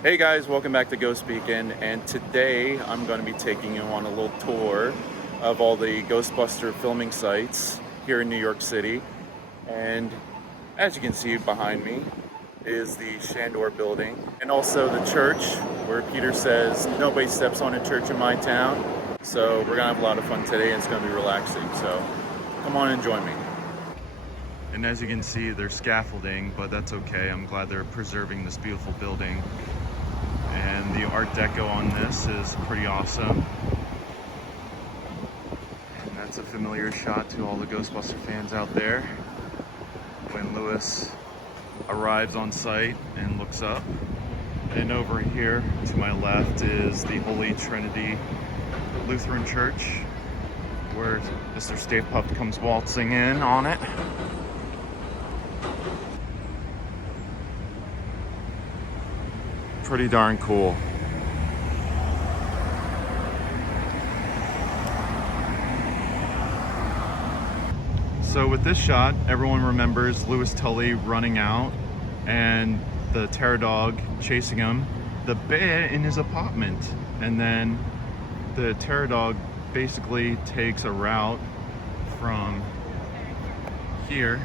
Hey guys, welcome back to Ghost Beacon, and today I'm going to be taking you on a little tour of all the Ghostbuster filming sites here in New York City. And as you can see behind me is the Shandor Building, and also the church where Peter says nobody steps on a church in my town. So we're going to have a lot of fun today, and it's going to be relaxing, so come on and join me. And as you can see, there's scaffolding, but that's okay. I'm glad they're preserving this beautiful building. And the Art Deco on this is pretty awesome. And that's a familiar shot to all the Ghostbuster fans out there when Lewis arrives on site and looks up. And over here to my left is the Holy Trinity Lutheran Church, where Mr. Stay Puft comes waltzing in on it. Pretty darn cool. So with this shot, everyone remembers Louis Tully running out and the terror dog chasing him, the bear in his apartment, and then the terror dog basically takes a route from here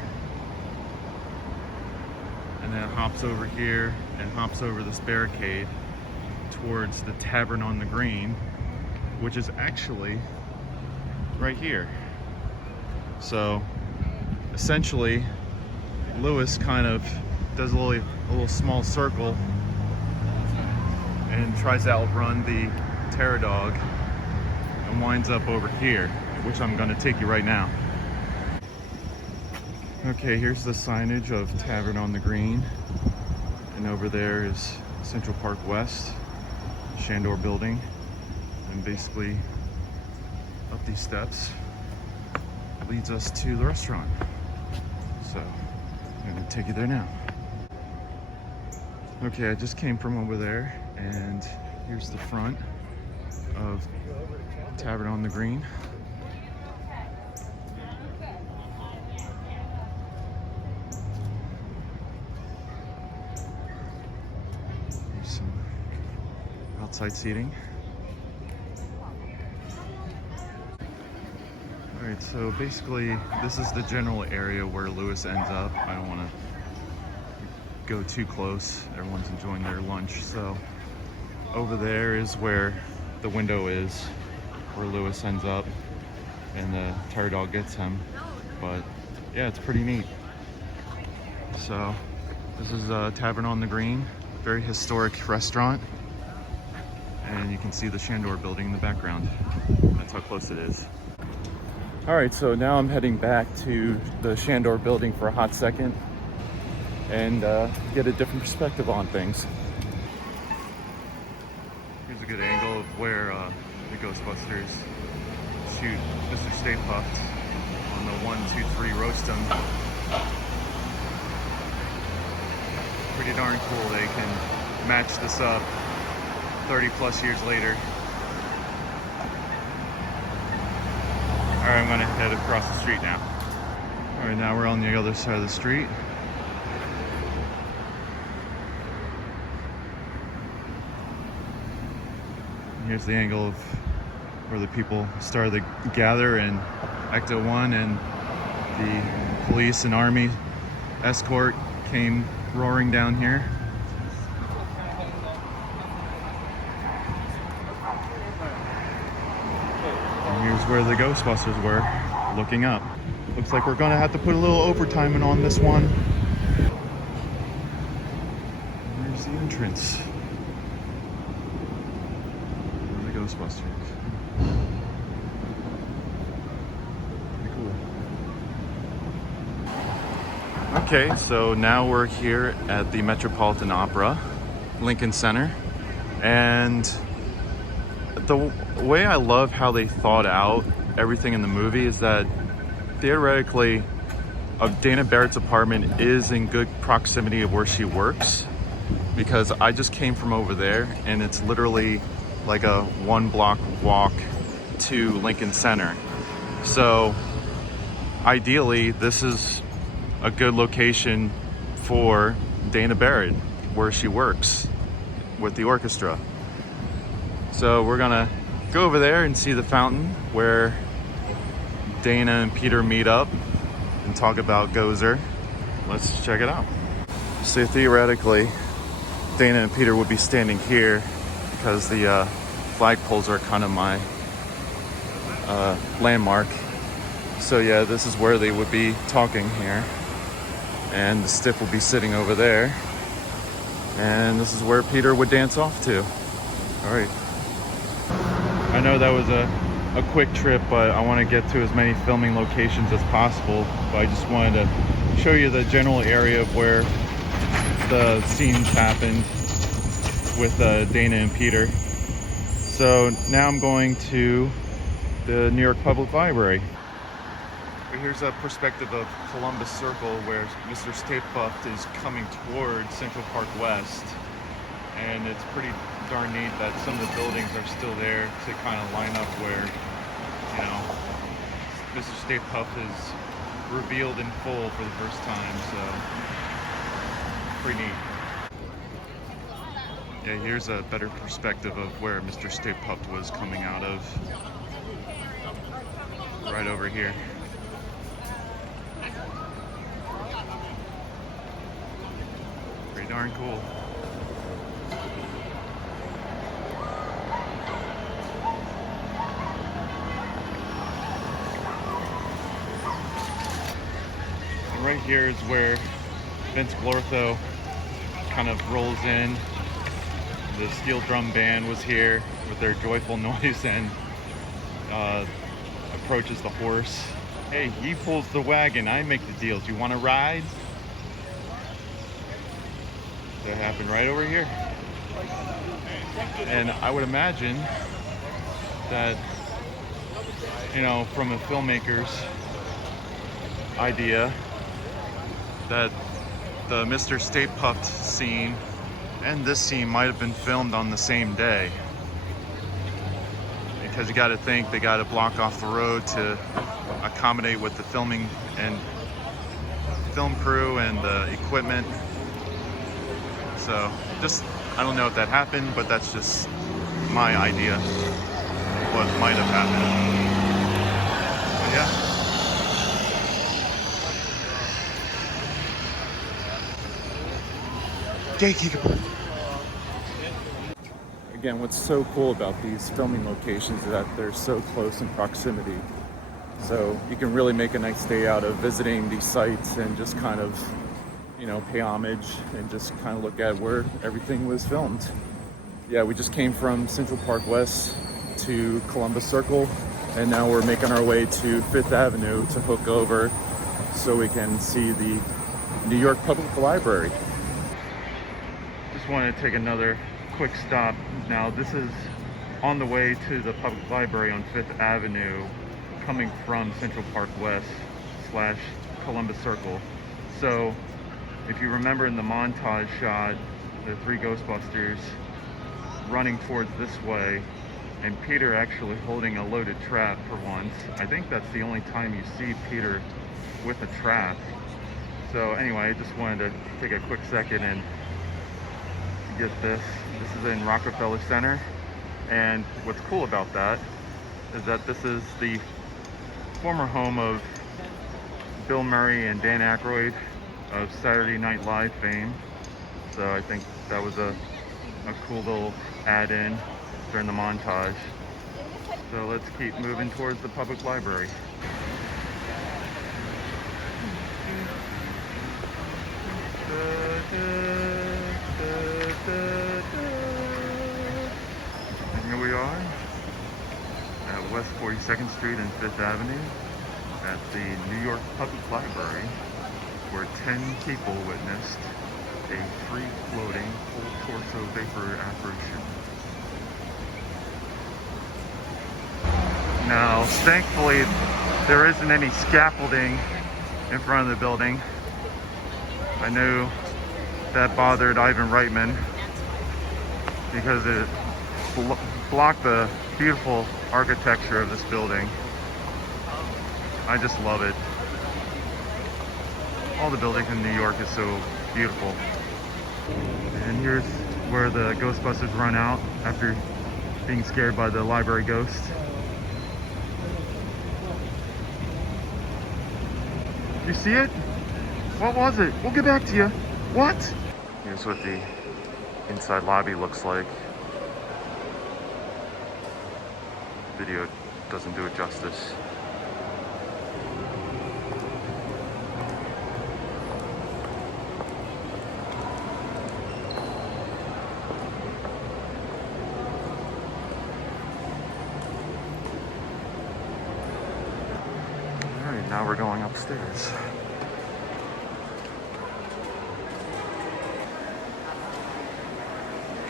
and then hops over here and hops over this barricade towards the Tavern on the Green, which is actually right here. So essentially, Lewis kind of does a little small circle and tries to outrun the terror dog and winds up over here, which I'm going to take you right now. Okay, here's the signage of Tavern on the Green, and over there is Central Park West, Shandor Building, and basically up these steps leads us to the restaurant. So I'm gonna take you there now. Okay, I just came from over there, and here's the front of Tavern on the Green. Outside seating. Alright, so basically this is the general area where Lewis ends up. I don't want to go too close. Everyone's enjoying their lunch. So over there is where the window is, where Lewis ends up and the terror dog gets him. But yeah, it's pretty neat. So this is Tavern on the Green, very historic restaurant. And you can see the Shandor Building in the background. That's how close it is. All right, so now I'm heading back to the Shandor Building for a hot second and get a different perspective on things. Here's a good angle of where the Ghostbusters shoot Mr. Stay Puft on the 1, 2, 3 roast him. Pretty darn cool they can match this up 30 plus years later. All right, I'm gonna head across the street now. All right, now we're on the other side of the street. And here's the angle of where the people started to gather in Ecto 1, and the police and army escort came roaring down here. Here's where the Ghostbusters were, looking up. Looks like we're gonna have to put a little overtime in on this one. There's the entrance. Where the Ghostbusters. Pretty cool. Okay, so now we're here at the Metropolitan Opera, Lincoln Center, and the way I love how they thought out everything in the movie is that theoretically Dana Barrett's apartment is in good proximity of where she works, because I just came from over there and it's literally like a 1 block walk to Lincoln Center. So ideally this is a good location for Dana Barrett where she works, with the orchestra. So we're gonna go over there and see the fountain where Dana and Peter meet up and talk about Gozer. Let's check it out. So theoretically, Dana and Peter would be standing here because the flagpoles are kind of my landmark. So yeah, this is where they would be talking here. And the stiff will be sitting over there. And this is where Peter would dance off to. All right. I know that was a quick trip, but I want to get to as many filming locations as possible. But I just wanted to show you the general area of where the scenes happened with Dana and Peter. So now I'm going to the New York Public Library. Here's a perspective of Columbus Circle where Mr. Stay Puft is coming towards Central Park West. And it's pretty darn neat that some of the buildings are still there to kind of line up where, you know, Mr. Stay Puft is revealed in full for the first time, so pretty neat. Yeah, here's a better perspective of where Mr. Stay Puft was coming out of. Right over here. Pretty darn cool. And right here is where Vince Glortho kind of rolls in. The steel drum band was here with their joyful noise and approaches the horse. Hey, he pulls the wagon, I make the deals. You want to ride? That happened right over here. And I would imagine that, you know, from a filmmaker's idea, that the Mr. Stay Puft scene and this scene might have been filmed on the same day. Because you got to think they got to block off the road to accommodate with the filming and film crew and the equipment. So just, I don't know if that happened, but that's just my idea of what might have happened. But yeah. Gatekeeper. Again, what's so cool about these filming locations is that they're so close in proximity. So you can really make a nice day out of visiting these sites and just kind of, you know, pay homage and just kind of look at where everything was filmed. Yeah, we just came from Central Park West to Columbus Circle, and now we're making our way to Fifth Avenue to hook over so we can see the New York Public Library. Just wanted to take another quick stop. Now this is on the way to the public library on Fifth Avenue, coming from Central Park West / Columbus Circle. So if you remember in the montage shot, the three Ghostbusters running towards this way, and Peter actually holding a loaded trap for once. I think that's the only time you see Peter with a trap. So anyway, I just wanted to take a quick second and get this. This is in Rockefeller Center, and what's cool about that is that this is the former home of Bill Murray and Dan Aykroyd of Saturday Night Live fame. So I think that was a cool little add-in during the montage. So let's keep moving towards the public library. And here we are at West 42nd Street and Fifth Avenue at the New York Public Library, where 10 people witnessed a free-floating full torso vapor apparition. Now, thankfully, there isn't any scaffolding in front of the building. I knew that bothered Ivan Reitman because it blocked the beautiful architecture of this building. I just love it. All the buildings in New York is so beautiful. And here's where the Ghostbusters run out after being scared by the library ghost. You see it? What was it? We'll get back to you. What? Here's what the inside lobby looks like. Video doesn't do it justice. Alright, now we're going upstairs.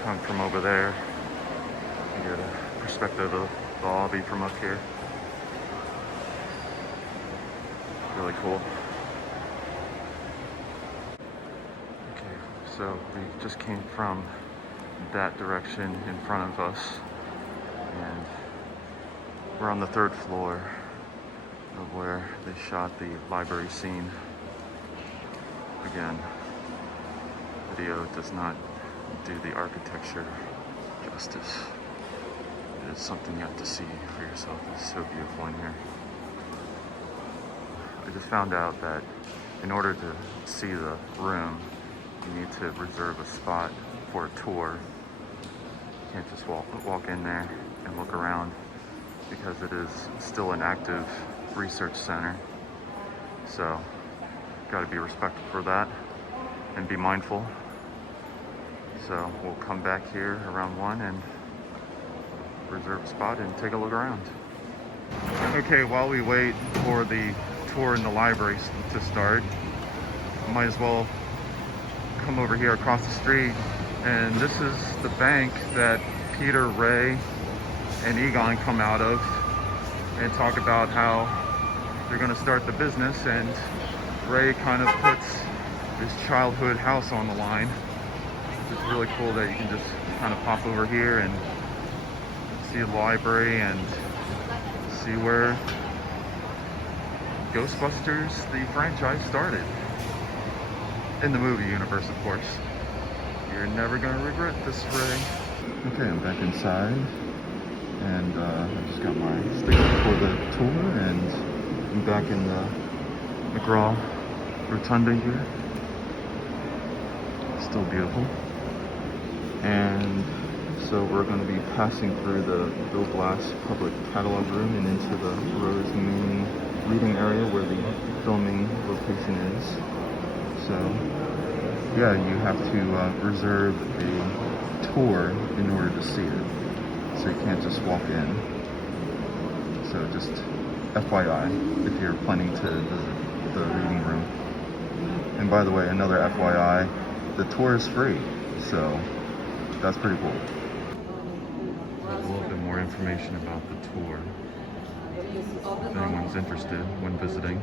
Come from over there. You get a perspective of the lobby from up here. Really cool. Okay, so we just came from that direction in front of us, and we're on the 3rd floor of where they shot the library scene. Again, video does not do the architecture justice. It is something you have to see for yourself. It's so beautiful in here. I just found out that in order to see the room, you need to reserve a spot for a tour. You can't just walk in there and look around, because it is still an active research center. So, gotta be respectful for that and be mindful. So we'll come back here around 1 and reserve a spot and take a look around. Okay, while we wait for the tour in the library to start, might as well come over here across the street. And this is the bank that Peter, Ray, and Egon come out of and talk about how they're going to start the business. And Ray kind of puts his childhood house on the line. It's really cool that you can just kind of pop over here and see the library and see where Ghostbusters, the franchise, started. In the movie universe, of course. You're never going to regret this, Ray. Okay, I'm back inside, and I just got my sticker for the tour, and I'm back in the McGraw Rotunda here. Still beautiful. And so we're going to be passing through the Bill Glass public catalog room and into the Rose main reading area where the filming location is. So yeah, you have to reserve a tour in order to see it. So you can't just walk in. So just FYI if you're planning to visit the reading room. And by the way, another FYI, the tour is free. So that's pretty cool. A little bit more information about the tour, if anyone's interested when visiting.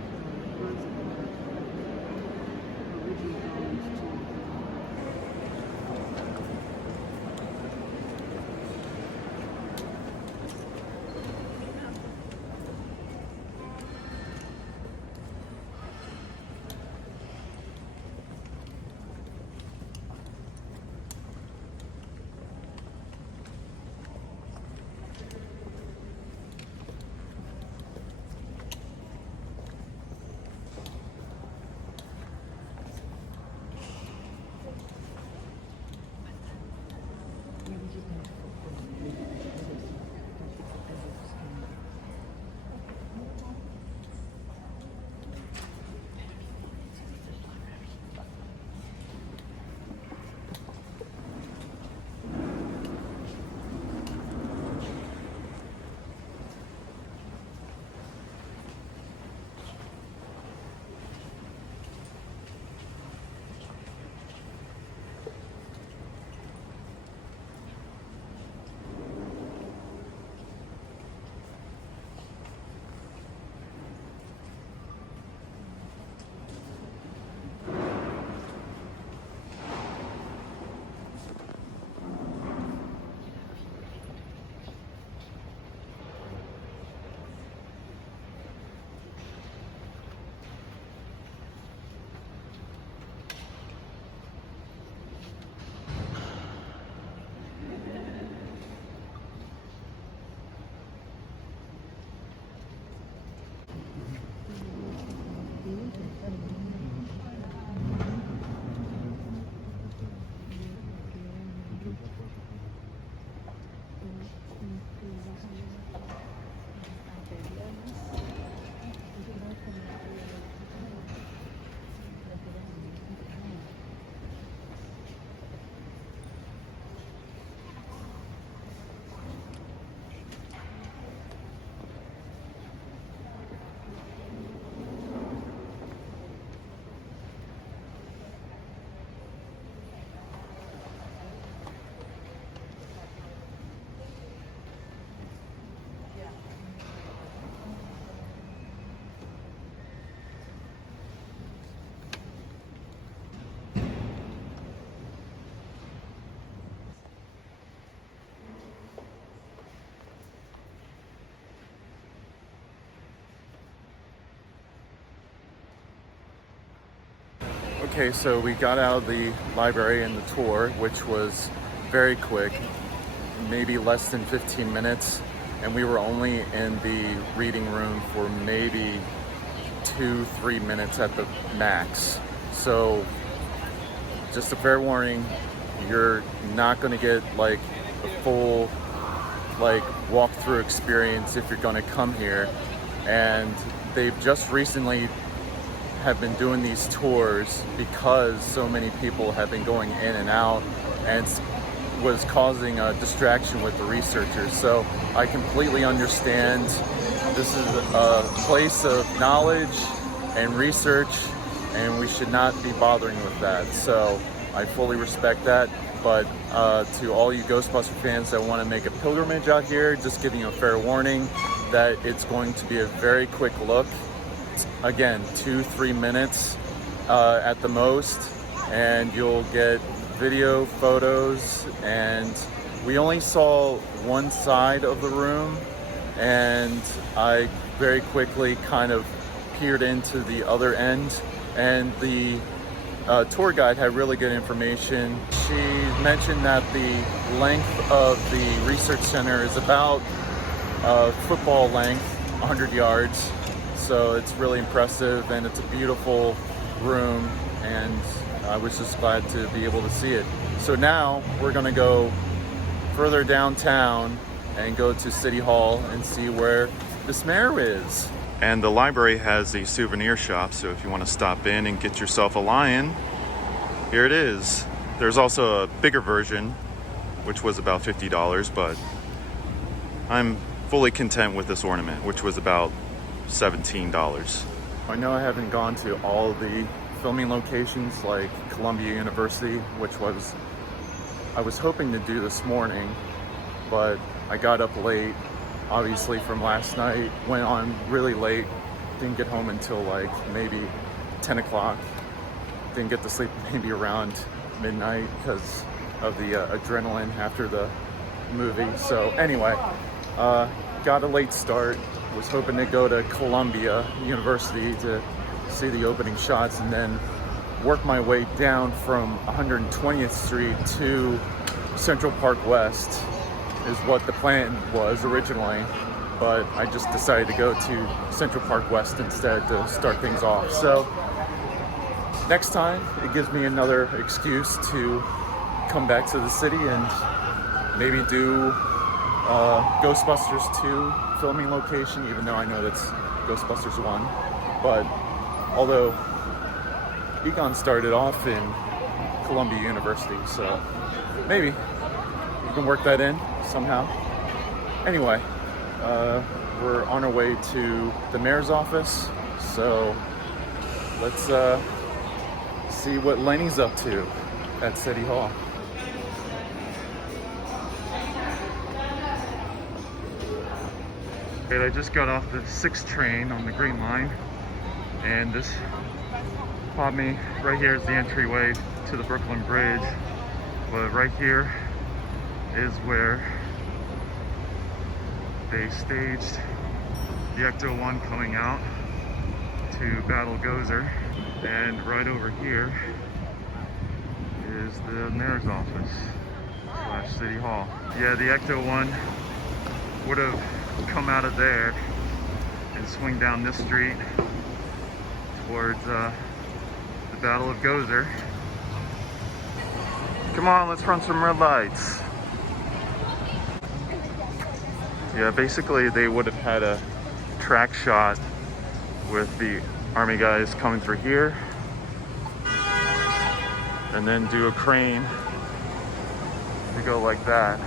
Okay, so we got out of the library and the tour, which was very quick, maybe less than 15 minutes, and we were only in the reading room for maybe 2-3 minutes at the max. So just a fair warning, you're not going to get like a full like walkthrough experience if you're going to come here. And they've just recently have been doing these tours because so many people have been going in and out, and was causing a distraction with the researchers. So I completely understand. This is a place of knowledge and research, and we should not be bothering with that. So I fully respect that. But to all you Ghostbuster fans that want to make a pilgrimage out here, just giving you a fair warning that it's going to be a very quick look. Again, 2-3 minutes at the most, and you'll get video, photos, and we only saw one side of the room, and I very quickly kind of peered into the other end, and the tour guide had really good information. She mentioned that the length of the research center is about football length, 100 yards. So it's really impressive, and it's a beautiful room, and I was just glad to be able to see it. So now we're gonna go further downtown and go to City Hall and see where this mayor is. And the library has a souvenir shop, so if you want to stop in and get yourself a lion, here it is. There's also a bigger version, which was about $50, but I'm fully content with this ornament, which was about $17. I know I haven't gone to all the filming locations like Columbia University, which I was hoping to do this morning, but I got up late, obviously from last night, went on really late, didn't get home until like maybe 10 o'clock, didn't get to sleep maybe around midnight because of the adrenaline after the movie. So anyway, got a late start, was hoping to go to Columbia University to see the opening shots and then work my way down from 120th Street to Central Park West is what the plan was originally, but I just decided to go to Central Park West instead to start things off. So next time it gives me another excuse to come back to the city and maybe do Ghostbusters 2 filming location, even though I know that's Ghostbusters 1. But although Egon started off in Columbia University, so maybe you can work that in somehow. Anyway, we're on our way to the mayor's office, so let's see what Lenny's up to at City Hall. I just got off the 6th train on the Green Line, and this caught me. Right here is the entryway to the Brooklyn Bridge, but right here is where they staged the Ecto-1 coming out to battle Gozer, and right over here is the mayor's office / City Hall. Yeah, the Ecto-1 would have come out of there and swing down this street towards the Battle of Gozer. Come on, let's run some red lights. Yeah, basically they would have had a track shot with the army guys coming through here, and then do a crane to go like that,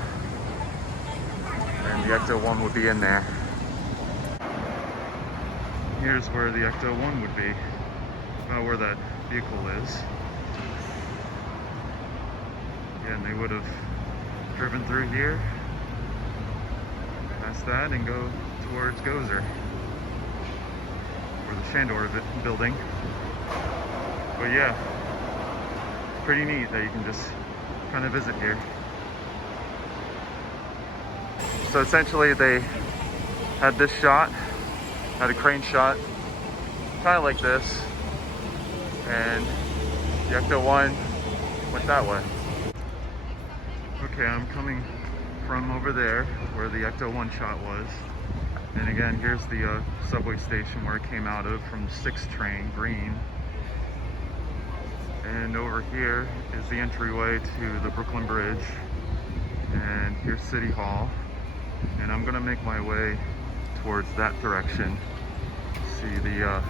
and the Ecto-1 would be in there. Here's where the Ecto-1 would be, about where that vehicle is. Yeah, and they would have driven through here, past that, and go towards Gozer, or the Shandor Building. But yeah, pretty neat that you can just kind of visit here. So essentially they had this shot, had a crane shot, kind of like this, and The Ecto-1 went that way. Okay, I'm coming from over there where the Ecto-1 shot was. And again, here's the subway station where it came out of from the 6th train, green. And over here is the entryway to the Brooklyn Bridge. And here's City Hall. And I'm gonna make my way towards that direction. See the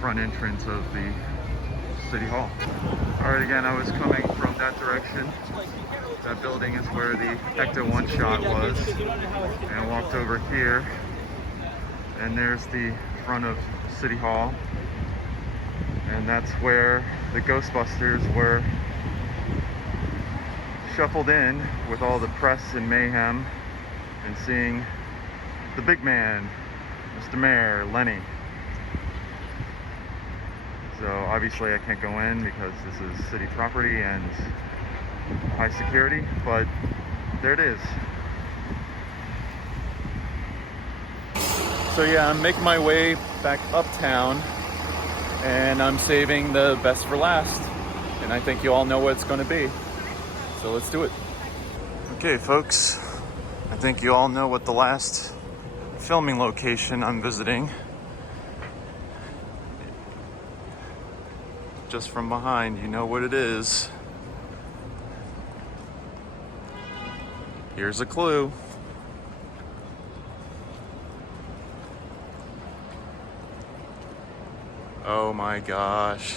front entrance of the City Hall. All right, again, I was coming from that direction. That building is where the Ecto-1 shot was. And I walked over here. And there's the front of City Hall. And that's where the Ghostbusters were shuffled in with all the press and mayhem, and seeing the big man, Mr. Mayor, Lenny. So obviously I can't go in because this is city property and high security, but there it is. So yeah, I'm making my way back uptown, and I'm saving the best for last. And I think you all know what it's going to be. So let's do it. Okay, folks. I think you all know what the last filming location I'm visiting. Just from behind, you know what it is. Here's a clue. Oh my gosh.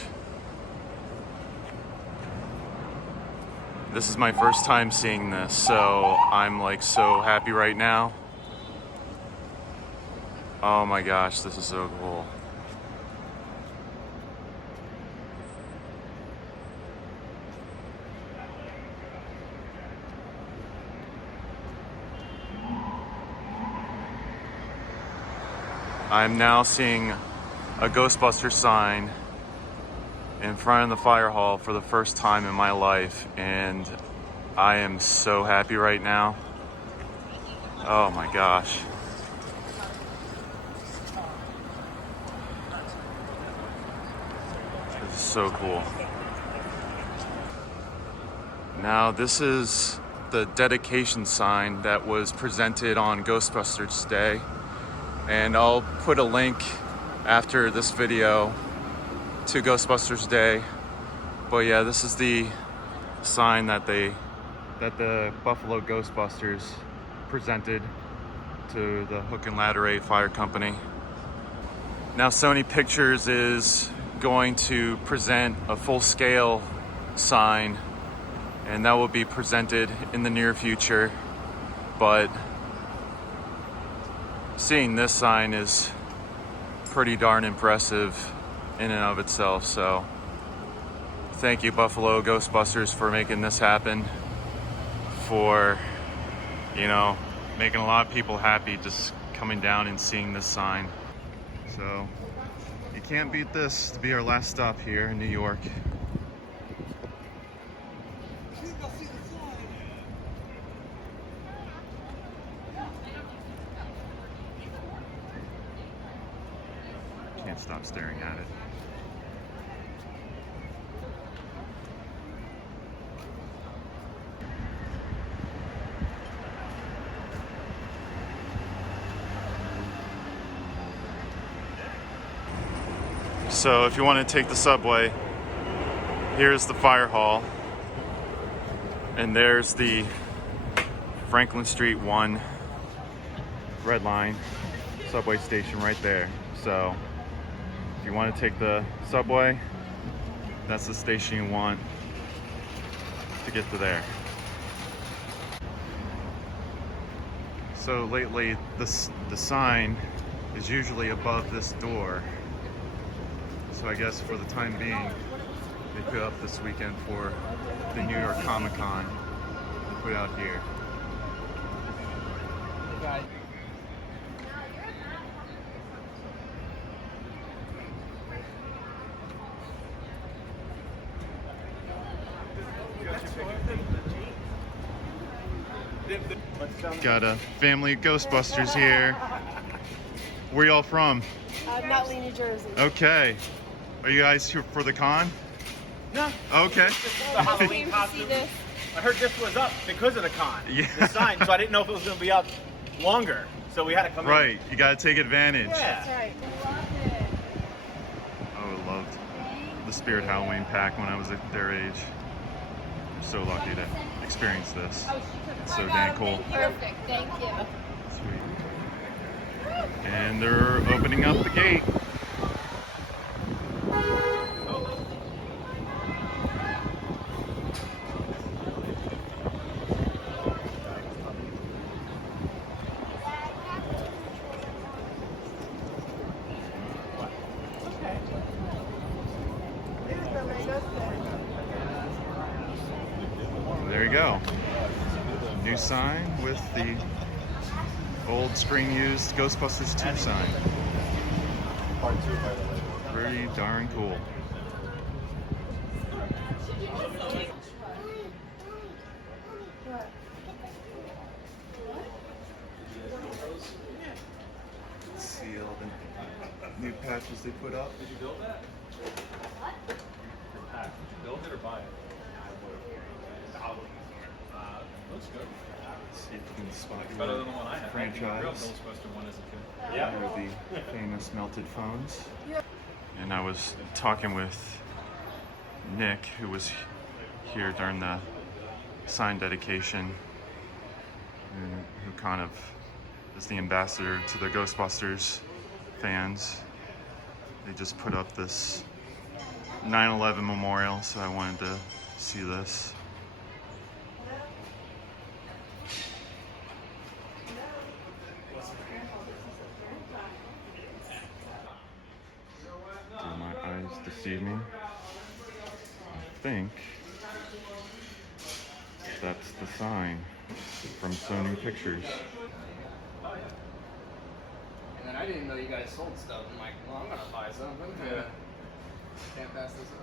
This is my first time seeing this, so I'm like so happy right now. Oh my gosh, this is so cool. I'm now seeing a Ghostbusters sign in front of the fire hall for the first time in my life, and I am so happy right now. Oh my gosh. This is so cool. Now this is the dedication sign that was presented on Ghostbusters Day, and I'll put a link after this video to Ghostbusters Day. But yeah, this is the sign that the Buffalo Ghostbusters presented to the Hook and Ladder 8 Fire Company. Now Sony Pictures is going to present a full-scale sign, and that will be presented in the near future. But seeing this sign is pretty darn impressive in and of itself. So thank you, Buffalo Ghostbusters, for making this happen, for, you know, making a lot of people happy just coming down and seeing this sign. So you can't beat this to be our last stop here in New York. Can't stop staring at it. So if you want to take the subway, here's the fire hall, and there's the Franklin Street 1 Red Line subway station right there. So if you want to take the subway, that's the station you want to get to there. So lately, the sign is usually above this door. So I guess for the time being, they put up this weekend for the New York Comic Con, put out here. Got a family of Ghostbusters here. Where y'all from? Nutley, New Jersey. Okay. Are you guys here for the con? No. Okay. Just the Halloween costume. I heard this was up because of the con. Yeah. The sign, so I didn't know if it was going to be up longer. So we had to come in. Right, you gotta take advantage. Yeah. That's right. Love it. Oh, I loved the Spirit Halloween pack when I was at their age. I'm so lucky to experience this. It's so dang cool. Perfect. Thank you. Sweet. And they're opening up the gate. There you go. New sign with the old screen used Ghostbusters 2 sign. Pretty darn cool. Let's see all the new patches they put up. Did you build that? What? Did you build it or buy it? Looks good. Let's see if you can spot your Better than the one I had. franchise. I grew up Ghostbuster one as a kid. Yeah. Or the famous melted phones. And I was talking with Nick, who was here during the sign dedication, who kind of is the ambassador to the Ghostbusters fans. They just put up this 9/11 memorial, so I wanted to see this. Do my eyes deceive me? I think that's the sign from Sony Pictures. And then I didn't know you guys sold stuff. I'm like, well, I'm gonna buy something. Yeah. Can't pass this up.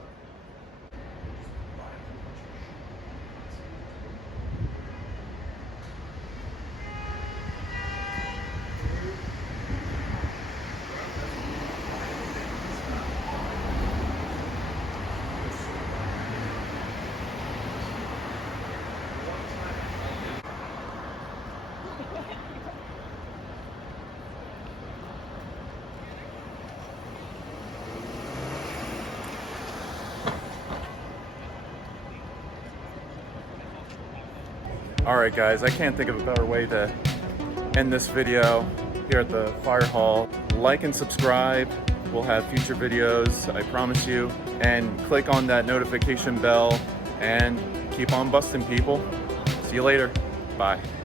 Alright guys, I can't think of a better way to end this video here at the fire hall. Like and subscribe. We'll have future videos, I promise you. And click on that notification bell and keep on busting, people. See you later. Bye.